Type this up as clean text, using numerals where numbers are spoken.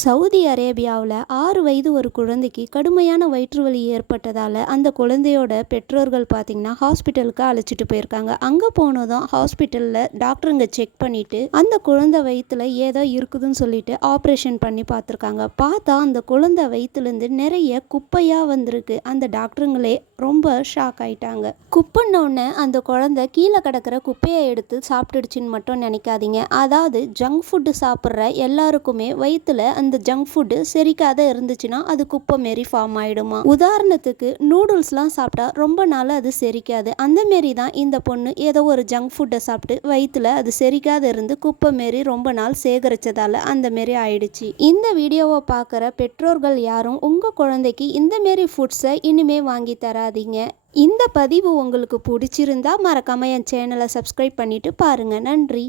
Saudi அரேபியாவில் 6 வயது ஒரு குழந்தைக்கு கடுமையான வயிற்று வலி ஏற்பட்டதால் அந்த குழந்தையோட பெற்றோர்கள் பார்த்திங்கன்னா ஹாஸ்பிட்டலுக்கு அழைச்சிட்டு போயிருக்காங்க. அங்கே போனதும் ஹாஸ்பிட்டலில் டாக்டருங்க செக் பண்ணிவிட்டு அந்த குழந்தை வயிற்றுல ஏதோ இருக்குதுன்னு சொல்லிட்டு ஆப்ரேஷன் பண்ணி பார்த்துருக்காங்க. பார்த்தா அந்த குழந்தை வயிற்றுலேருந்து நிறைய குப்பையாக வந்திருக்கு. அந்த டாக்டருங்களே ரொம்ப ஷாக் ஆயிட்டாங்க. குப்பைன்னொன்னே அந்த குழந்தை கீழே கிடக்கிற குப்பையை எடுத்து சாப்பிட்டுடுச்சின்னு மட்டும் நினைக்காதீங்க. அதாவது ஜங்க் ஃபுட்டு சாப்பிட்ற எல்லாருக்குமே வயிற்றுல அந்த ஜங்க் ஃபுட்டு செரிக்காத இருந்துச்சுன்னா அது குப்பை மாரி ஃபார்ம் ஆகிடுமா. உதாரணத்துக்கு நூடுல்ஸ்லாம் சாப்பிட்டா ரொம்ப நாள் அது செரிக்காது. அந்த மாரி தான் இந்த பொண்ணு ஏதோ ஒரு ஜங்க் ஃபுட்டை சாப்பிட்டு வயிற்றுல அது செரிக்காத இருந்து குப்பை மாரி ரொம்ப நாள் சேகரித்ததால் அந்த மாரி ஆயிடுச்சு. இந்த வீடியோவை பார்க்குற பெற்றோர்கள் யாரும் உங்கள் குழந்தைக்கு இந்த மாரி ஃபுட்ஸை இனிமே வாங்கி தராதீங்க. இந்த பதிவு உங்களுக்கு பிடிச்சிருந்தா மறக்காம என் சேனலை சப்ஸ்கிரைப் பண்ணிட்டு பாருங்கள். நன்றி.